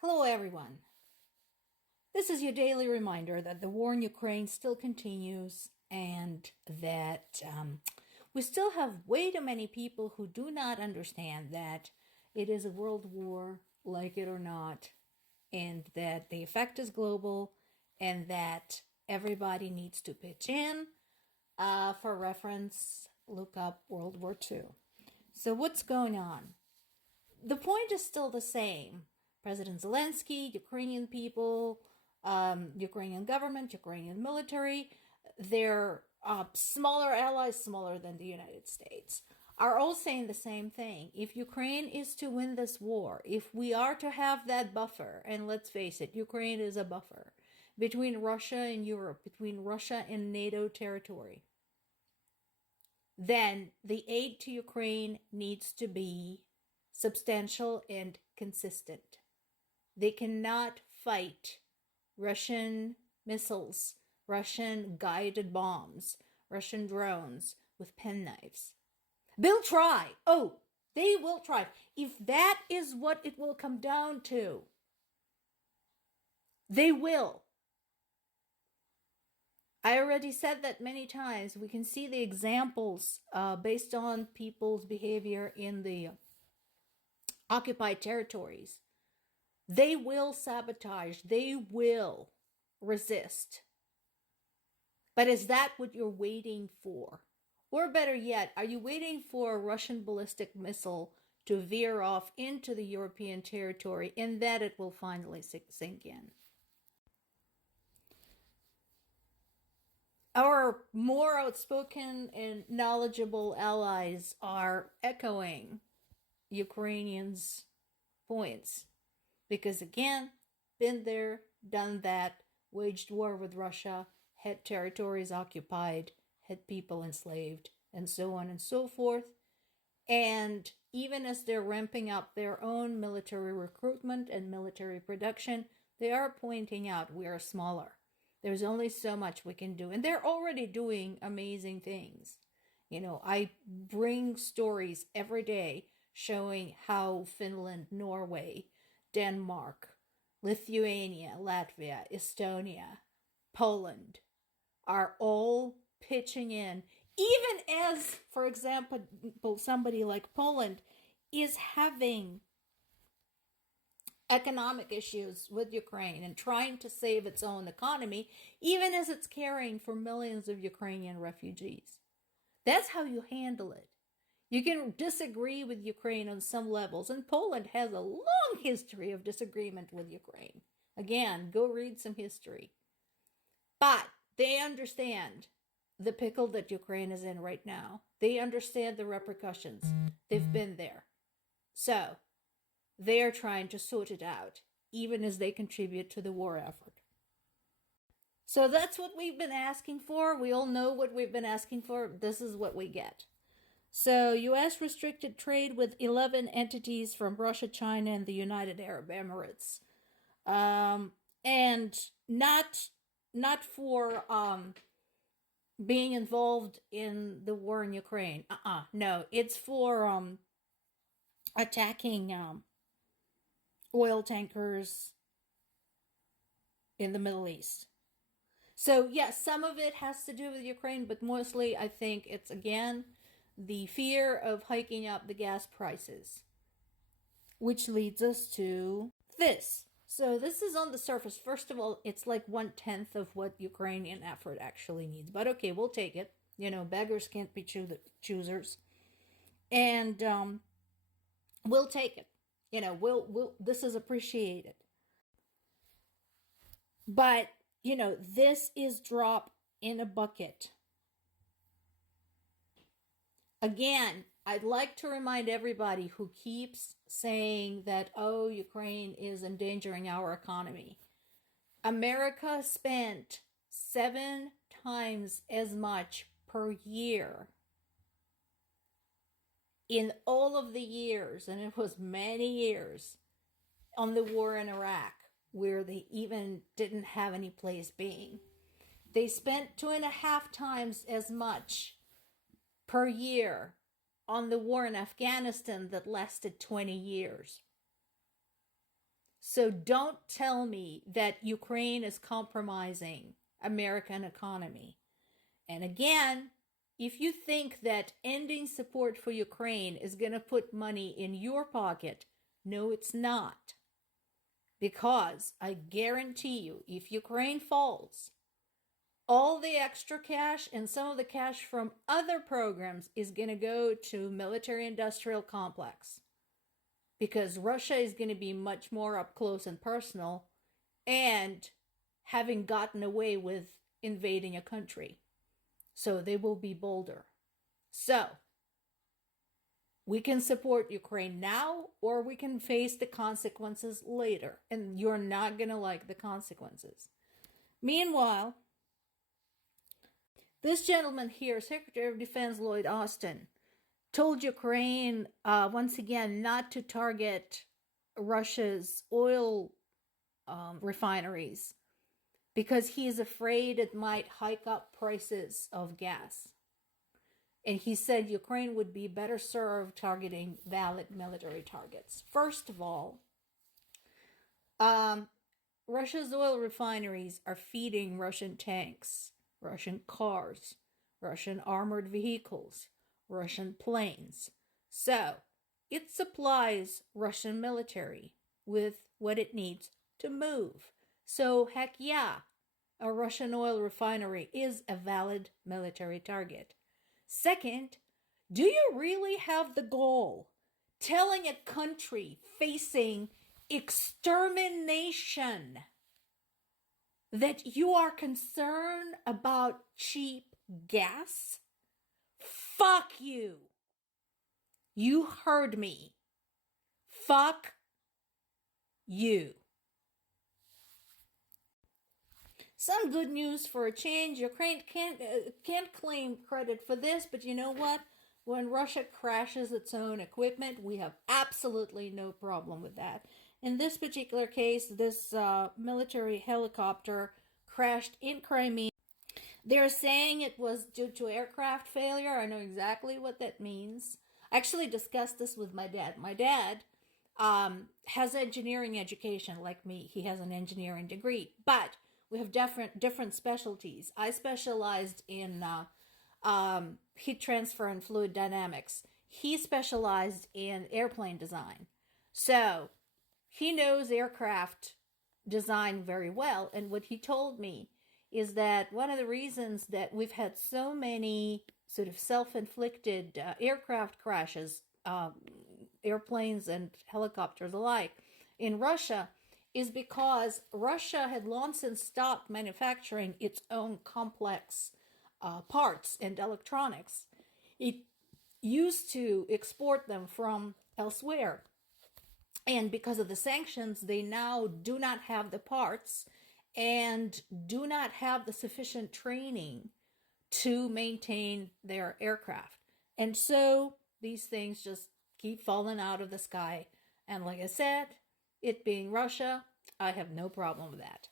Hello, everyone. This is your daily reminder that the war in Ukraine still continues and that we still have way too many people who do not understand that it is a world war, like it or not, and that the effect is global and that everybody needs to pitch in. For reference, look up World War II. So, what's going on? The point is still the same. President Zelensky, Ukrainian people, Ukrainian government, Ukrainian military, their smaller allies, smaller than the United States, are all saying the same thing. If Ukraine is to win this war, if we are to have that buffer, and let's face it, Ukraine is a buffer between Russia and Europe, between Russia and NATO territory, then the aid to Ukraine needs to be substantial and consistent. They cannot fight Russian missiles, Russian guided bombs, Russian drones with penknives. They'll try. Oh, they will try. If that is what it will come down to, they will. I already said that many times. We can see the examples based on people's behavior in the occupied territories. They will sabotage. They will resist. But is that what you're waiting for? Or better yet, are you waiting for a Russian ballistic missile to veer off into the European territory and that it will finally sink in? Our more outspoken and knowledgeable allies are echoing Ukrainians' points. Because again, been there, done that, waged war with Russia, had territories occupied, had people enslaved, and so on and so forth. And even as they're ramping up their own military recruitment and military production, they are pointing out we are smaller. There's only so much we can do. And they're already doing amazing things. You know, I bring stories every day showing how Finland, Norway, Denmark, Lithuania, Latvia, Estonia, Poland are all pitching in. Even as, for example, somebody like Poland is having economic issues with Ukraine and trying to save its own economy, even as it's caring for millions of Ukrainian refugees. That's how you handle it. You can disagree with Ukraine on some levels, and Poland has a long history of disagreement with Ukraine. Again, go read some history. But they understand the pickle that Ukraine is in right now. They understand the repercussions. They've been there. So, they are trying to sort it out, even as they contribute to the war effort. So that's what we've been asking for. We all know what we've been asking for. This is what we get. So, U.S. restricted trade with 11 entities from Russia, China, and the United Arab Emirates. And not for being involved in the war in Ukraine. No, it's for attacking oil tankers in the Middle East. So, yes, some of it has to do with Ukraine, but mostly I think it's, again, the fear of hiking up the gas prices, which leads us to this. So this is on the surface. First of all, it's like 1/10 of what Ukrainian effort actually needs. But okay, we'll take it. You know, beggars can't be choosers. And we'll take it. You know, we'll this is appreciated. But, you know, this is drop in a bucket. Again, I'd like to remind everybody who keeps saying that, oh, Ukraine is endangering our economy. America spent 7 times as much per year in all of the years, and it was many years, on the war in Iraq, where they even didn't have any place being. They spent 2.5 times as much per year on the war in Afghanistan that lasted 20 years. So don't tell me that Ukraine is compromising American economy. And again, if you think that ending support for Ukraine is going to put money in your pocket, no, it's not. Because I guarantee you, if Ukraine falls, all the extra cash and some of the cash from other programs is going to go to military-industrial complex. Because Russia is going to be much more up close and personal and having gotten away with invading a country. So they will be bolder. So we can support Ukraine now, or we can face the consequences later. And you're not going to like the consequences. Meanwhile, this gentleman here, Secretary of Defense Lloyd Austin, told Ukraine once again not to target Russia's oil refineries because he is afraid it might hike up prices of gas. And he said Ukraine would be better served targeting valid military targets. First of all, Russia's oil refineries are feeding Russian tanks, Russian cars, Russian armored vehicles, Russian planes. So it supplies Russian military with what it needs to move. So heck yeah, a Russian oil refinery is a valid military target. Second, do you really have the goal telling a country facing extermination that you are concerned about cheap gas? Fuck you. You heard me. Fuck you. Some good news for a change. Ukraine can't claim credit for this, but you know what? When Russia crashes its own equipment, we have absolutely no problem with that. In this particular case, this military helicopter crashed in Crimea. They're saying it was due to aircraft failure. I know exactly what that means. I actually discussed this with my dad. My dad has engineering education like me. He has an engineering degree, but we have different specialties. I specialized in heat transfer and fluid dynamics. He specialized in airplane design. So he knows aircraft design very well. And what he told me is that one of the reasons that we've had so many sort of self-inflicted aircraft crashes, airplanes and helicopters alike, in Russia is because Russia had long since stopped manufacturing its own complex parts and electronics. It used to export them from elsewhere. And because of the sanctions, they now do not have the parts and do not have the sufficient training to maintain their aircraft. And so these things just keep falling out of the sky. And like I said, it being Russia, I have no problem with that.